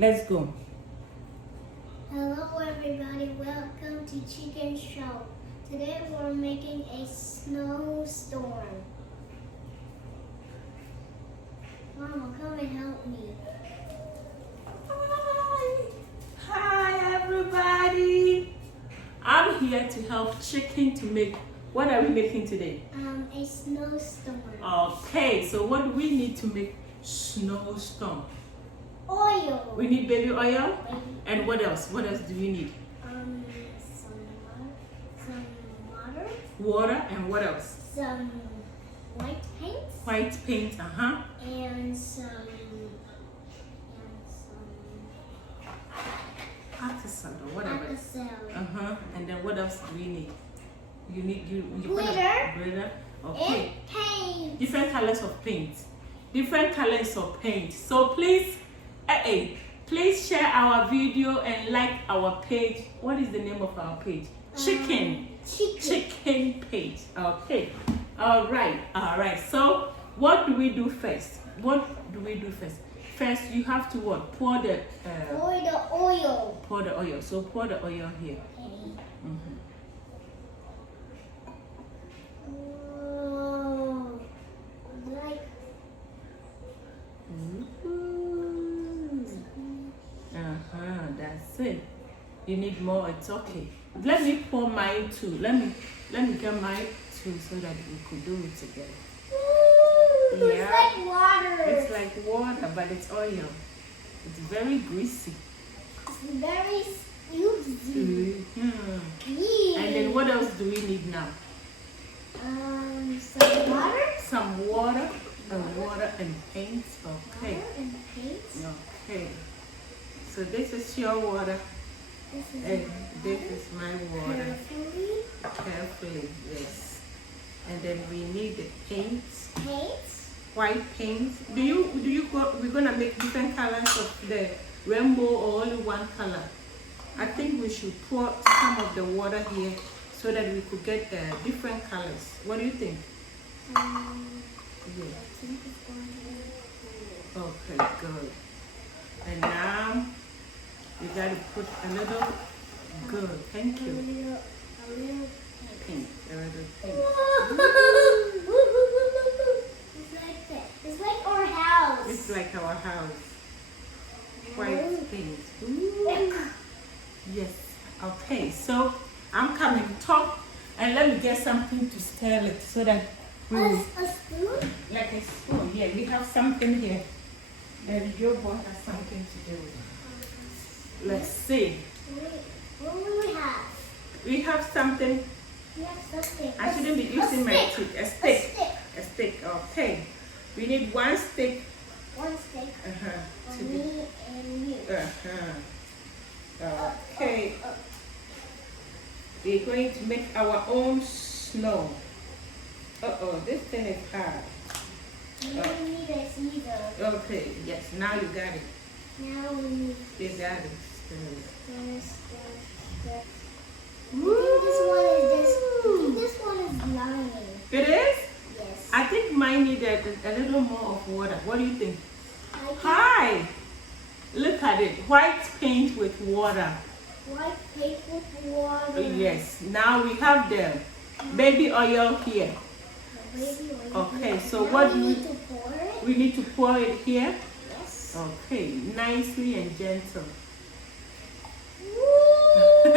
Let's go. Hello everybody, welcome to Chickenn Show. Today we're making a snowstorm. Mama, come and help me. Hi everybody. I'm here to help Chickenn to make, what are we making today? A snowstorm. Okay, so what do we need to make snowstorm? Oil. We need baby oil. Baby. And what else? What else do we need? Some water. Water and what else? Some white paint. White paint, And some Artisan or whatever. Alka-Seltzer. And then what else do we need? You need you Glitter. Glitter. Okay. And paint. Different colors of paint. Different colors of paint. So please, please share our video and like our page. What is the name of our page? Chickenn. Chickenn page. Okay. All right. So what do we do first? First, you have to what? Pour the oil. Pour the oil. So pour the oil here. Okay. That's it. You need more, it's okay. Let me pour mine too. Let me get mine too so that we could do it together. It's like water. It's like water, but it's oil. It's very greasy. It's very squeezy. And then what else do we need now? Some water. Some water. Water and paint. Okay. Water and paint. Okay. So this is your water. And this is my water. Carefully, yes. And then we need the paint. White paint. We're gonna make different colors of the rainbow or only one color? I think we should pour some of the water here so that we could get different colors. What do you think? Yeah. Okay, good. And now you gotta put a little. Good, thank you. A little Paint, a little paint. It's like our house. It's like our house. White paint. Ooh. Yes. Okay, so I'm coming. Talk and let me get something to stir it so that we will. A spoon? Like a spoon. Yeah, we have something here. Then your boy has something to do with it. Let's see. What do we have? We have something. We have something. I shouldn't be using my teeth. A stick. A stick. Okay. We need one stick. One stick. To For me and you. Okay. We're going to make our own snow. This thing is hard. We don't need a scissors. Okay, yes, now you got it. Now we need You got it. this. Woo! This one is lying. It is? Yes. I think mine needed a little more of water. What do you think? I Hi! Look at it. White paint with water. White paint with water. Yes. Now we have the baby oil here. The baby oil. Okay, so Now what we do need to pour it? we need to pour it here? Yes. Okay, nicely and gentle. Woo!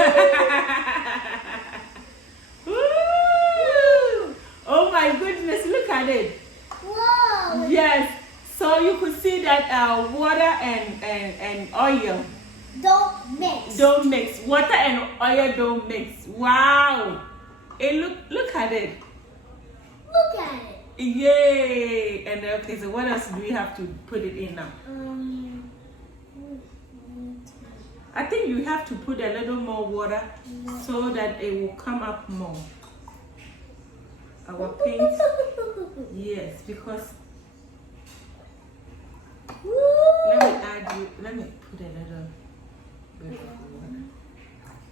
Woo! Oh my goodness, look at it. Whoa! Yes, so you could see that water and oil Don't mix. don't mix. Water and oil don't mix. Wow! Look at it. Look at it. Yay! And okay, so what else do we have to put it in now? I think you have to put a little more water so that it will come up more. Our paint, yes, because let me put a little bit of water.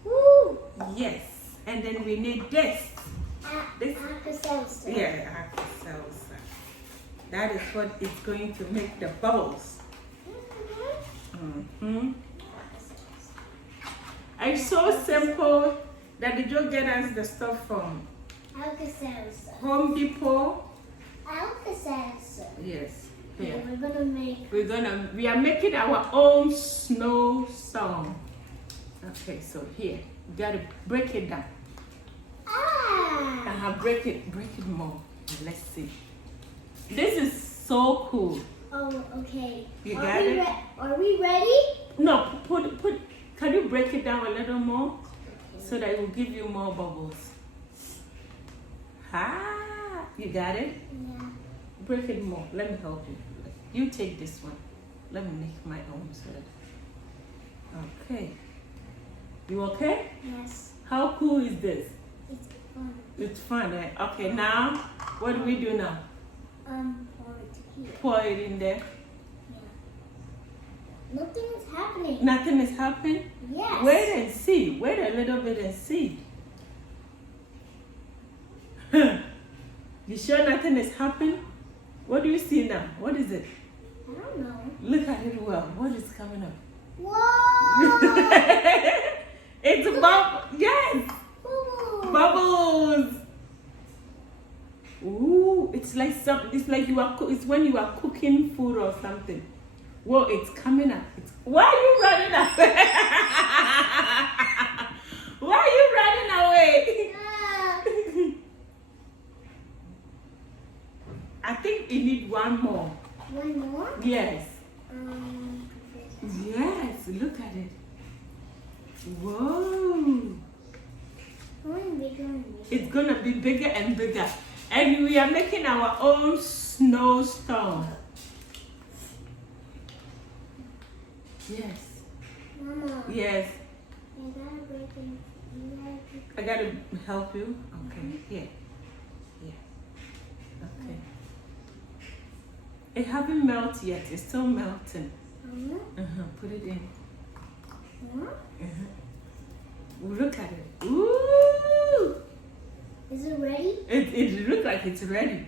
Woo! Yes, and then we need this. This, Alka-Seltzer. yeah, Alka-Seltzer. That is what is going to make the bubbles. Mm-hmm. It's so simple that did you get us the stuff from Alka-Seltzer. Home Depot? Alka-Seltzer. Yes. Okay, Here. we're gonna make. We are making our own snowstorm. Okay, so here, you gotta break it down. Break it more. Let's see. This is so cool. Oh, okay. You got it? Are we ready? No, can you break it down a little more so that it will give you more bubbles? You got it? Yeah. Break it more. Let me help you. You take this one. Let me make my own side. Okay. You okay? Yes. How cool is this? It's fun. It's fun, eh? Okay, now, what do we do now? Pour it here. Pour it in there. Yeah. Nothing is happening. Nothing is happening? Yes. Wait and see. Wait a little bit and see. You sure nothing is happening? What do you see now? What is it? I don't know. Look at it well. What is coming up? Whoa! It's a bubble. Yes. Bubbles. Bubbles. Ooh, it's like it's like it's when you are cooking food or something. Whoa, it's coming up. Why are you running away? Why are you running away? I think you need one more. One more? Yes. Yes, look at it. Whoa. Bigger and bigger. It's gonna be bigger and bigger. And we are making our own snowstorm. Yes. Mama. Yes. I gotta break it. I gotta help you. Okay. Yeah. Yeah. Okay. It haven't melted yet. It's still melting. Put it in. Look at it. Ooh. Is it ready? It looks like it's ready.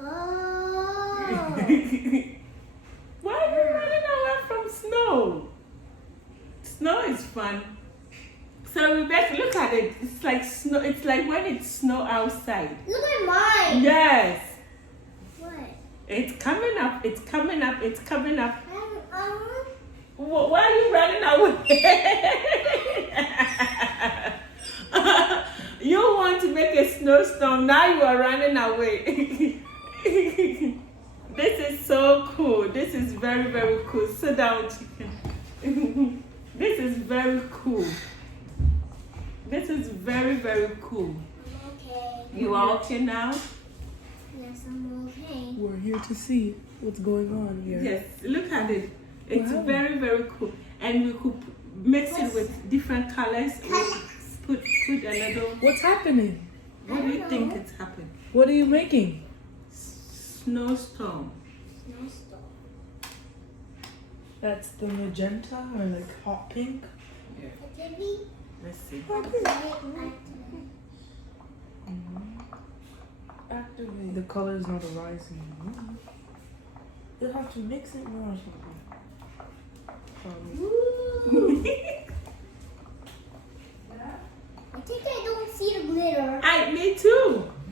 Oh. Why are you running away from snow? Snow is fun. So Rebecca, look at it. It's like snow. It's like when it's snow outside. Look at mine. Yes. What? It's coming up. It's coming up. It's coming up. What? Why are you running away? You want to make a snowstorm. Now you are running away. This is so cool. This is very, very cool. Sit down, Chicken. This is very cool. This is very, very cool. I'm okay. You are okay now? Yes, I'm okay. We're here to see what's going on here. Yes, look at it. It's Wow. very, very cool. And we could mix it with different colors. Put a little. What's happening? What do you think is happening? What are you making? Snowstorm. Snowstorm. That's the magenta or like hot pink? Activity. Let's see. Activate. The color is not arising. You'll have to mix it more or something. Ooh. I think I don't see the glitter. Me too.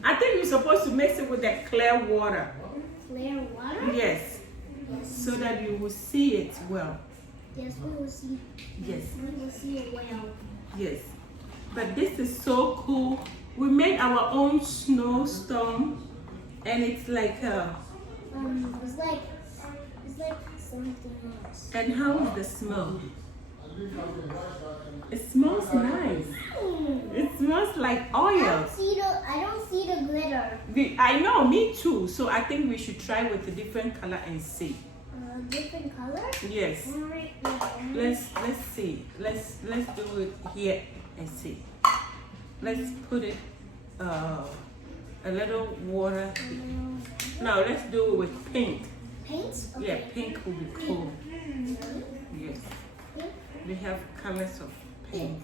I think you're supposed to mix it with that clear water. Clear water? Yes. Yes. So that you will see it well. Yes, we will see. Yes. We will see it well. Yes. But this is so cool. We made our own snowstorm, and it's like It's like something else. and how is the smell? It smells nice. It smells like I oil. don't see the glitter. I know, me too. So I think we should try with a different color and see. Different color? Yes. Let's see. Let's do it here and see. Let's put it a little water. No, let's do it with pink. Paint? Okay. Yeah, pink will be cool. Yes. Pink? We have colors of pink.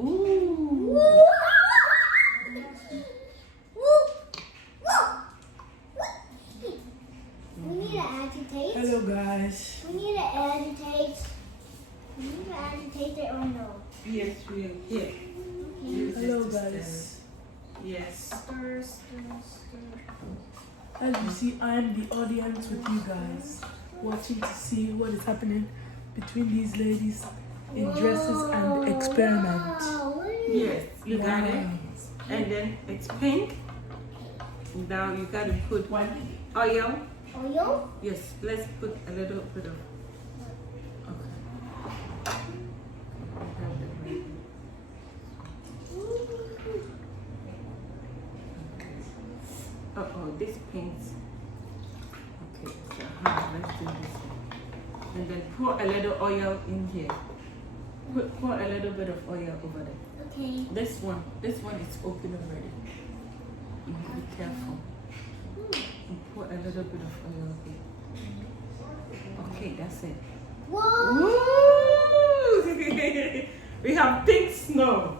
Ooh. We need to agitate. Hello guys. We need to agitate. or no? Yes, we are here. Use this Hello to guys. stir. Yes. Stir, stir, stir. As you see, I am the audience with you guys, watching to see what is happening between these ladies in dresses and experiment. Wow, what is Yes, you got it. Wow. And then it's pink. Now you got to put one oil. oil? Yes, let's put a little bit of. Okay. Oh, this paints. Okay, so let's do this. And then pour a little oil in here. Pour a little bit of oil over there. Okay. This one is open already. You have to be careful. And pour a little bit of oil here. Okay, that's it. Whoa! Woo! We have pink snow.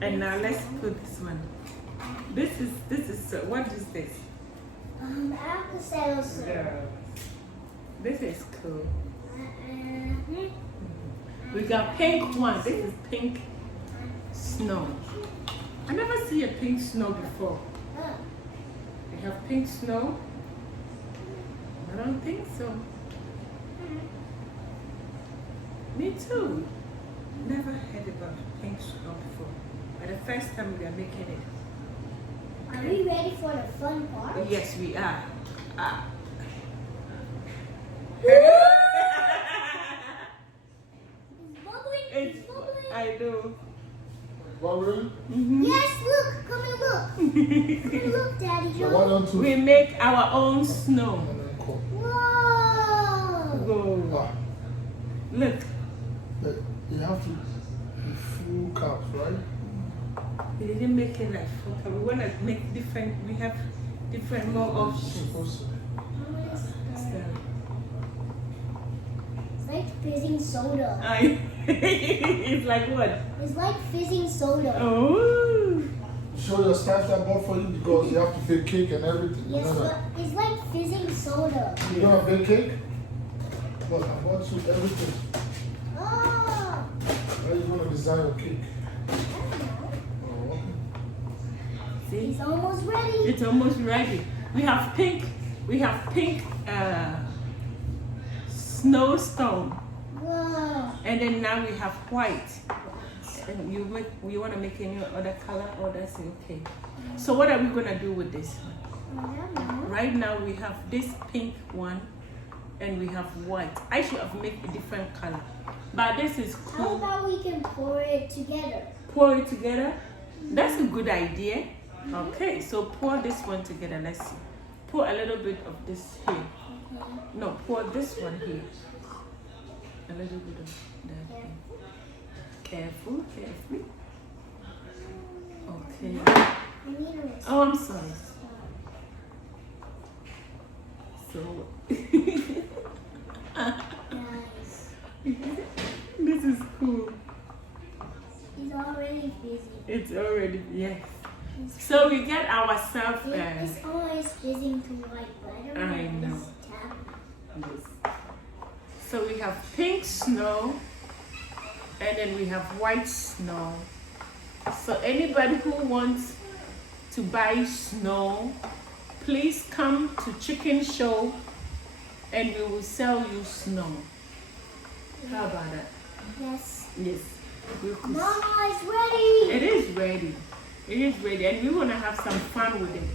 And now let's put this one. This is what is this? Alka-Seltzer. Yeah. This is cool. Uh-huh. We got pink one. This is pink snow. I never see a pink snow before. Oh. We have pink snow. I don't think so. Me too. Never heard about pink snow before. But the first time we are making it. Are we ready for the fun part? Yes, we are. Ah. It's bubbling. It's, It's bubbling. I do. Bubbling? Mhm. Yes, look. Come and look. Come and look, Daddy So Joe. why don't you? We make our own snow. And then cook. Whoa. Go. Ah, Look. but you have to be full cups, right? We didn't make it like full. We want to make different. We have different more It's options. supposed to be. What is So, that? It's like fizzing soda. it's like what? It's like fizzing soda. Oh. Show your staff that bought for you because you have to bake cake and everything. You Yes, know but that? it's like fizzing soda. You don't have bake cake? But I bought you everything. Oh. How are you going to design your cake? I don't know. Oh, See? It's almost ready. It's almost ready. We have pink. We have pink snowstone, Whoa. and then now we have white. And you want to make any other color, or that's okay. So what are we gonna do with this one? I don't know. Right now we have this pink one, and we have white. I should have made a different color, but this is How cool. about we can pour it together? Pour it together. That's a good idea. Okay, so pour this one together. Let's see. Pour a little bit of this here. Okay. No, pour this one here. A little bit of that here. Careful, careful. Okay. I need a Oh, I'm sorry. So, Nice. this is cool. It's already fizzy. It's already, yes. It's, So we get ourselves. it's always fizzing to white, but I don't I know. know. This tap. Yes. So we have pink snow, and then we have white snow. So anybody who wants to buy snow, please come to Chickenn Show, and we will sell you snow. How about that? Yes. Yes. We could- Mama is ready. It is ready. It is ready, and we want to have some fun with it.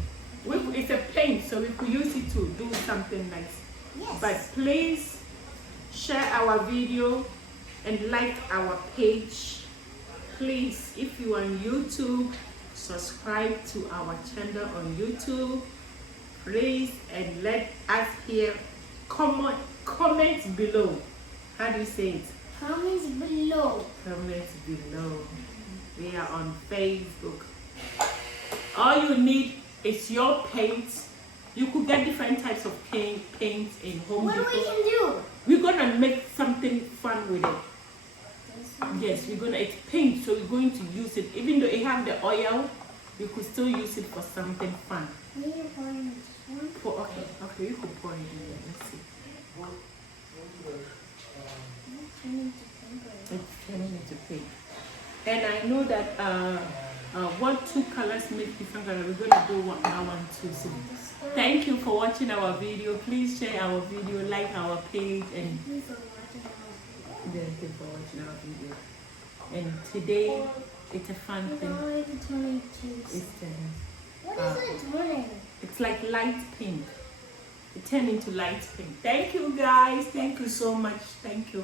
It's a paint, so we could use it to do something nice. Yes. But please share our video and like our page. Please, if you are on YouTube, subscribe to our channel on YouTube. Please, and let us hear comments below. How do you say it? Comments below. Comments below. We are on Facebook. All you need is your paint. You could get different types of paint in Home What Depot. we can do? We're gonna make something fun with it. Yes, it's paint, so we're going to use it. Even though it have the oil, you could still use it for something fun. Maybe pour in this one. Okay, you could pour it in there. Let's see. Turn into paper. It's turning into into pink. And I know that what two colors make different colors. We're going to do that one too. So thank you for watching our video. Please share our video, like our page, and thank you for watching our video. And today it's a fun thing. It's What is it turning? it's like light pink. It turned into light pink. Thank you guys. Thank you so much. Thank you.